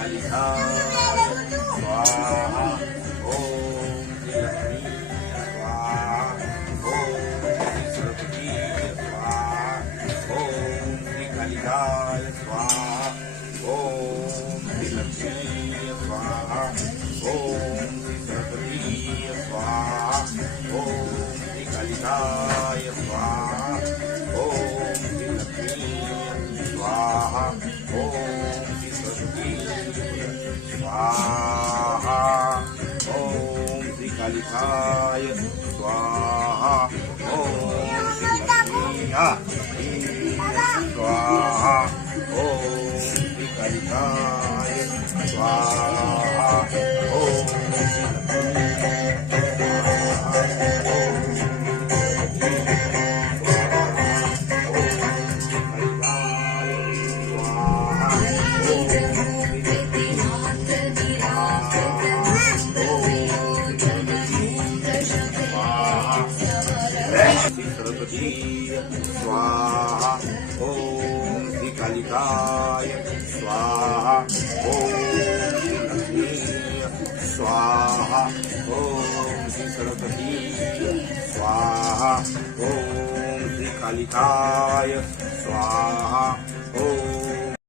कालिकाय स्वाहा ओम श्री लक्ष्मी स्वाहा ओम श्री सरस्वती स्वाहा ओम श्री कालिकाय स्वाहा ओम श्री लक्ष्मी स्वाहा ओम श्री सरस्वती स्वाहा ओम श्री कालिकाय स्वाहा ओम श्री लक्ष्मी स्वाहा ओम श्री सरस्वती स्वाहा ओम श्री कालिकाय स्वाहा ओम श्री लक्ष्मी स्वाहा ओम श्री कालिकाय स्वाहा ओम श्री सरस्वती स्वाहा ओम श्री कालिकाय स्वाहा ओम श्री लक्ष्मी स्वाहा ओम श्री सरस्वती स्वाहा ओम श्री कालिकाय स्वाहा ओम